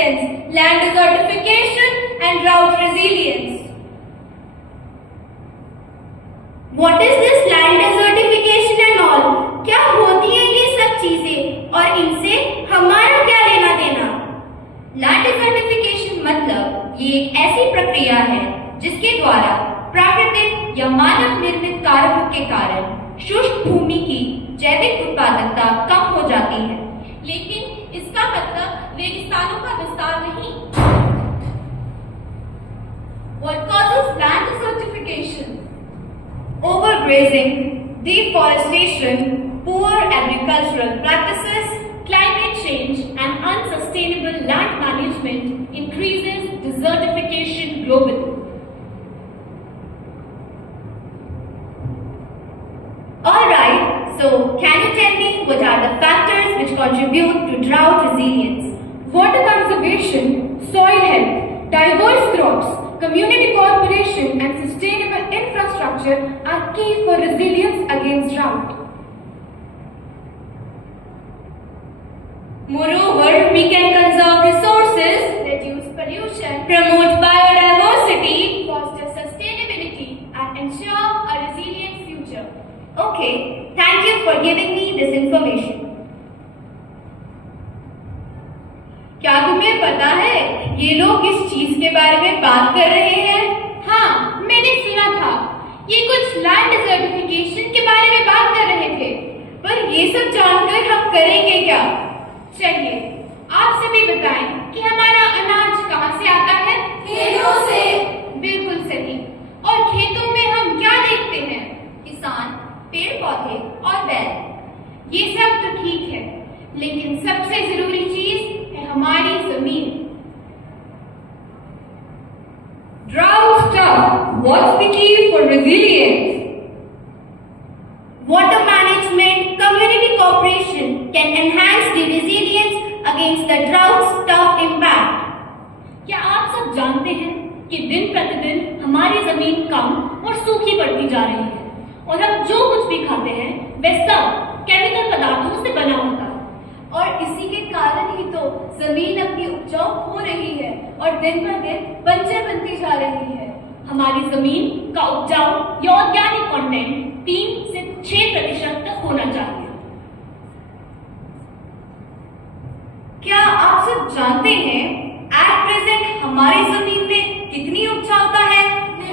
instance, land desertification and drought resilience. What is this land desertification and all? क्या होती है ये सब चीजें और इनसे हमारा क्या लेना देना? लैंड डिजर्टिफिकेशन मतलब ये एक ऐसी प्रक्रिया है जिसके द्वारा प्राकृतिक या मानव निर्मित कारकों के कारण शुष्क भूमि की जैविक उत्पादकता कम हो जाती है। लेकिन इसका मतलब रेगिस्तानों का विस्तार नहीं। What causes land desertification? Overgrazing, deforestation, poor agricultural practices, Climate change and unsustainable land management increases desertification globally. Alright, so can you tell me what are the factors which contribute to drought resilience? Water conservation, soil health, diverse crops, community cooperation and sustainable infrastructure are key for resilience against drought. Moreover, we can conserve resources, Reduce pollution, promote biodiversity, foster sustainability, and ensure a resilient future. Okay, thank you for giving me this information. क्या तुम्हें पता है ये लोग किस चीज के बारे में बात कर रहे हैं? हाँ, मैंने सुना था ये कुछ लैंड डिजर्टिफिकेशन के बारे में बात कर रहे थे। पर ये सब जानकर हम करेंगे क्या? चलिए आप सभी बताएं कि हमारा अनाज कहाँ से आता है? खेतों से। बिल्कुल सही। और खेतों में हम क्या देखते हैं? किसान, पेड़ पौधे और बैल। ये सब तो ठीक है, लेकिन सबसे जरूरी चीज है हमारी जमीन। Drought stuff. What's the key for resilience? Water management, community cooperation can enhance the resilience against the drought's tough impact. क्या आप सब जानते हैं कि दिन प्रतिदिन हमारी जमीन कम और सूखी पड़ती जा रही है और हम जो कुछ भी खाते हैं वह सब केमिकल पदार्थों से बना होता है और इसी के कारण ही तो जमीन अपनी उपजाऊ हो रही है और दिन पर दिन बंजर बनती जा रही है। हमारी जमीन का उपजाऊ या ऑर्गेनिक कंटेंट 3 से 6% तक होना चाहिए। क्या आप सब जानते हैं एट प्रेजेंट हमारी जमीन में कितनी उपजाऊता है?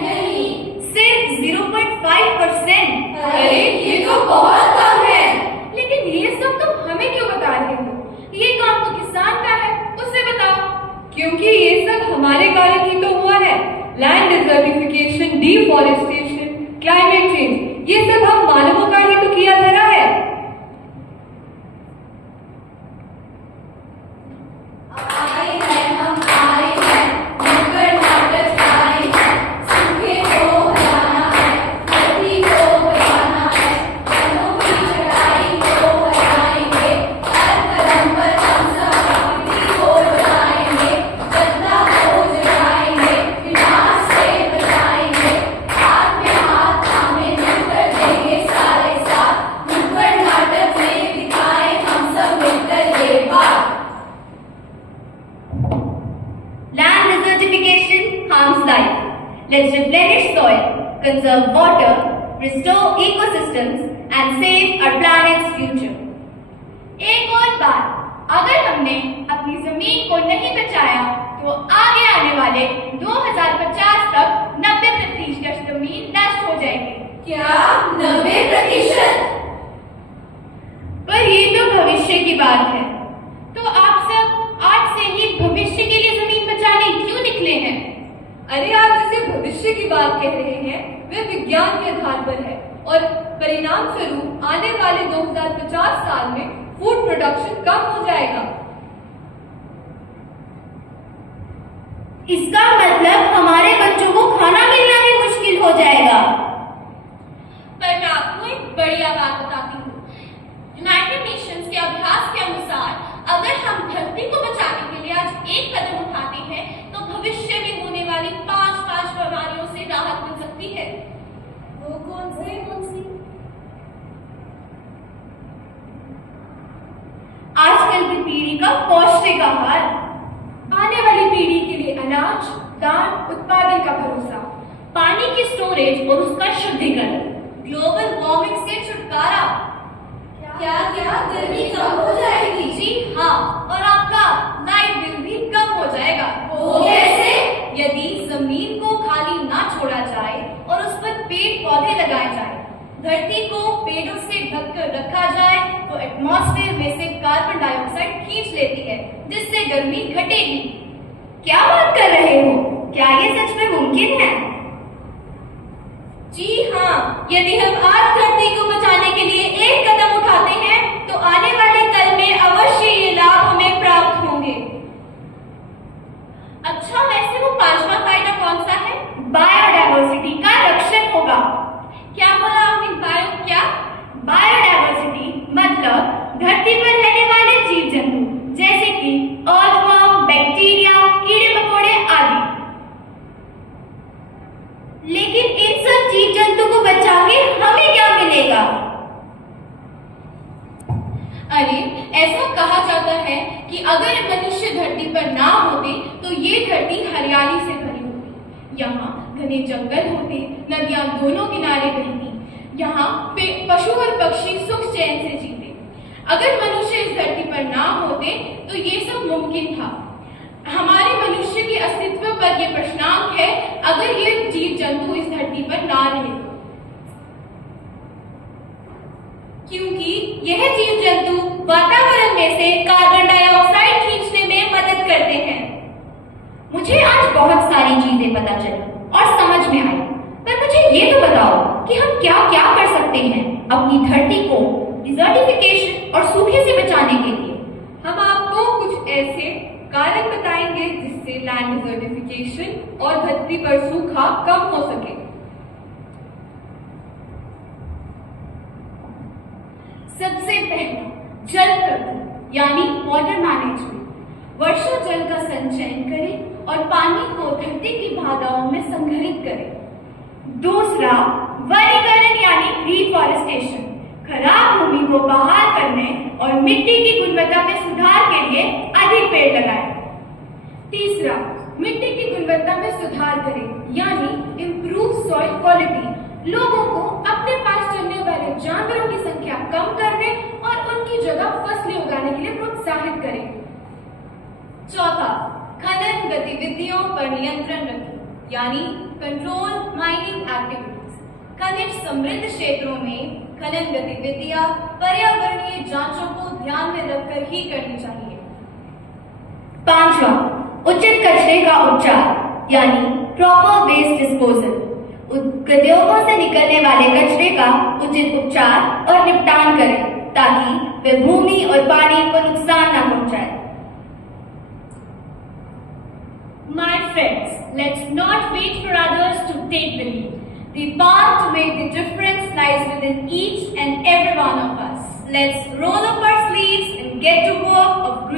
नहीं। सिर्फ 0.5%। अरे ये तो बहुत कम है। लेकिन ये सब तुम हमें क्यों बता रहे हो? ये काम तो किसान का है, उसे बताओ। क्योंकि ये सब हमारे कारण ही तो हुआ है। Land desertification, deforestation, climate change, ये सब हम मानवों का ही तो किया धरा है। Let's replenish soil, conserve water, restore ecosystems and save our planet's future. एक और बात, अगर हमने अपनी जमीन को नहीं बचाया तो आगे आने वाले 2050 तक 90% जमीन नष्ट हो जाएगी। क्या 90%? पर ये तो भविष्य की बात है, तो आप सब आज से ही भविष्य के लिए जमीन बचाने क्यों निकले हैं? अरे आप जिसे भविष्य की बात कह रहे हैं वह विज्ञान के आधार पर है और परिणाम स्वरूप आने वाले 2050 साल में फूड प्रोडक्शन कम हो जाएगा। इसका मतलब हमारे बच्चों को खाना मिलना भी मुश्किल हो जाएगा। पर मैं आपको एक बढ़िया बात बताती हूँ। यूनाइटेड नेशंस के अभ्यास के अनुसार अगर हम धरती को बचाने के लिए आज एक कदम उठाते हैं तो भविष्य में होने वाली 5 बीमारियों से राहत मिल सकती है। वो कौन सी? आजकल की पीढ़ी का पौष्टिक आहार। आने वाली पीढ़ी के लिए अनाज, दाल उत्पादन का भरोसा, पानी की स्टोरेज और उसका शुद्धिकरण, ग्लोबल वार्मिंग से छुटकारा। क्या क्या गर्मी कम हो जाएगी? जी हाँ, और आपका लाइट बिल भी कम हो जाएगा। वो कैसे? यदि जमीन को खाली ना छोड़ा जाए और उस पर पेड़ पौधे लगाए जाए, धरती को पेड़ों से ढककर रखा जाए तो एटमॉस्फेयर में से कार्बन डाइऑक्साइड खींच लेती है, जिससे गर्मी घटेगी। क्या बात कर रहे हो? क्या ये सच में मुमकिन है? जी हाँ, यदि हम आज धरती को बचाने के लिए एक कदम उठाते हैं तो आने वाले कल में अवश्य ये लाभ हमें प्राप्त होंगे। अच्छा, वैसे वो पांचवा फायदा कौन सा है? बायोडायवर्सिटी का रक्षण होगा। क्या बोला आपने? बायो क्या? बायोडायवर्सिटी मतलब धरती पर रहने वाले जीव जंतु, जैसे कि अर्थवर्म, बैक्टीरिया, कीड़े मकोड़े आदि। लेकिन इन सब जीव जंतु को बचा के हमें क्या मिलेगा? अरे, ऐसा कहा जाता है कि अगर मनुष्य धरती पर ना होते तो ये धरती हरियाली से भरी होती। यहाँ घने जंगल होते, नदियां दोनों किनारे बहती, यहाँ पशु और पक्षी सुख चैन से जीते। अगर मनुष्य इस धरती पर ना होते तो ये सब मुमकिन था। हमारे मनुष्य के अस्तित्व पर यह प्रश्नांक है अगर ये जीव जंतु इस धरती पर ना रहे, क्योंकि यह जीव जंतु वातावरण में से कार्बन डाइऑक्साइड खींचने में मदद करते हैं। मुझे आज बहुत सारी चीजें पता चली और समझ में आई, पर मुझे ये तो बताओ कि हम क्या क्या कर सकते हैं अपनी धरती को डिजर्टिफिकेशन और सूखे से बचाने के लिए। हम आपको कुछ ऐसे कारण बताएंगे जिससे लैंड डिजर्टिफिकेशन और धरती पर सूखा कम हो सके। सबसे पहले जल प्रबंधन यानी वाटर मैनेजमेंट। वर्षा जल का संचयन करें और पानी को धरती की धाराओं में संग्रहित करें। दूसरा वनीकरण यानी रिफॉरेस्टेशन, खराब भूमि को बहाल करने और मिट्टी की गुणवत्ता में सुधार के लिए अधिक पेड़ लगाएं। तीसरा, मिट्टी की गुणवत्ता में सुधार करें यानी इम्प्रूव सॉइल क्वालिटी। लोगों को अपने पास चलने वाले जानवरों की संख्या कम करने और उनकी जगह फसलें उगाने के लिए प्रोत्साहित करें। चौथा, खनन गतिविधियों पर नियंत्रण रखें यानी कंट्रोल माइनिंग एक्टिविटीज। खनिज समृद्ध क्षेत्रों में खनन गतिविधियां पर्यावरणीय जांचों को ध्यान में रखकर ही करनी चाहिए। पांचवा, उचित कचरे का उपचार यानी प्रॉपर वेस्ट डिस्पोजल। उद्योगों से निकलने वाले कचरे का उचित उपचार और निपटान करें ताकि वे भूमि और पानी को नुकसान न पहुंचाए। My friends, let's not wait for others to take the lead. The path to make the difference lies within each and every one of us. Let's roll up our sleeves and get to work of